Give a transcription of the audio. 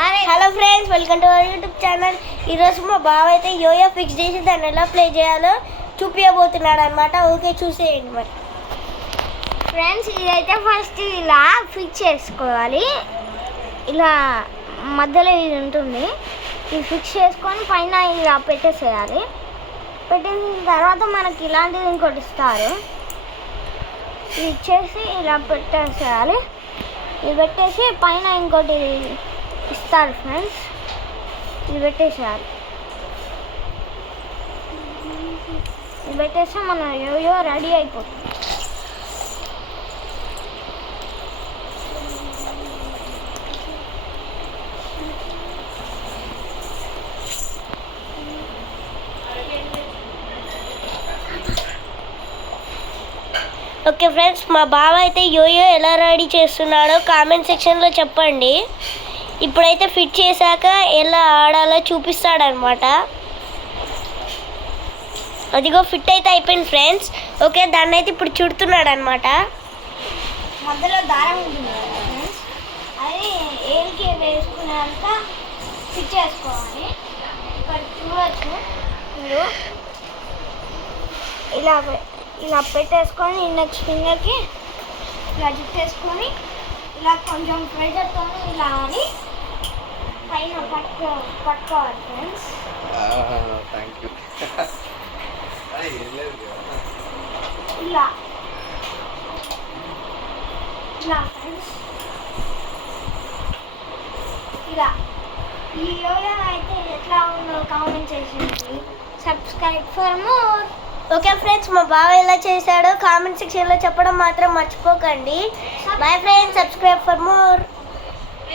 Hello friends, welcome to our YouTube channel. ఈరోజు మా బావ అయితే యోయో ఫిక్స్ చేసి దాన్ని ఎలా ప్లే చేయాలో చూపించబోతున్నాడు అనమాట. ఓకే, చూసేయండి. మరి ఫ్రెండ్స్, ఇదైతే ఫస్ట్ ఇలా ఫిక్స్ చేసుకోవాలి. ఇలా మధ్యలో ఇది ఉంటుంది, ఇది ఫిక్స్ చేసుకొని పైన ఇలా పెట్టేసేయాలి. పెట్టిన తర్వాత మనకి ఇలాంటిది ఇంకోటి ఇస్తారు, ఇది ఇచ్చేసి ఇలా పెట్టేసేయాలి. ఇది పెట్టేసి పైన ఇంకోటి ఇస్తారు ఫ్రెండ్స్, ఇది పెట్టేసేయాలి. ఇది పెట్టేస్తే మన యోయో రెడీ అయిపోతుంది. ఓకే ఫ్రెండ్స్, మా బావ అయితే యోయో ఎలా రెడీ చేస్తున్నాడో కామెంట్ సెక్షన్లో చెప్పండి. ఇప్పుడైతే ఫిట్ చేశాక ఎలా ఆడాలో చూపిస్తాడనమాట. అదిగో ఫిట్ అయితే అయిపోయింది ఫ్రెండ్స్. ఓకే, దాన్ని అయితే ఇప్పుడు చుడుతున్నాడు అనమాట. మధ్యలో దారం ఉంటుంది కదా ఫ్రెండ్స్, అది ఏలికి వేసుకున్నాక ఫిట్ చేసుకోవాలి. ఇక్కడ చూడవచ్చు మీరు, ఇలా పెట్టేసుకొని నెక్స్ట్ ఫింగర్కి ఇలా చుట్టేసుకొని ఇలా కొంచెం ప్రెషర్తో ఇలా అని పైన పట్టుకోవాలి ఫ్రెండ్స్. ఇలా ఫ్రెండ్స్, ఇలా ఈ యోయో అయితే ఎట్లా ఉందో కామెంట్ చేసింది. Subscribe for more. Okay friends, మా బావ ఎలా చేశాడో కామెంట్ సెక్షన్లో చెప్పడం మాత్రం మర్చిపోకండి. Bye friends, subscribe for more.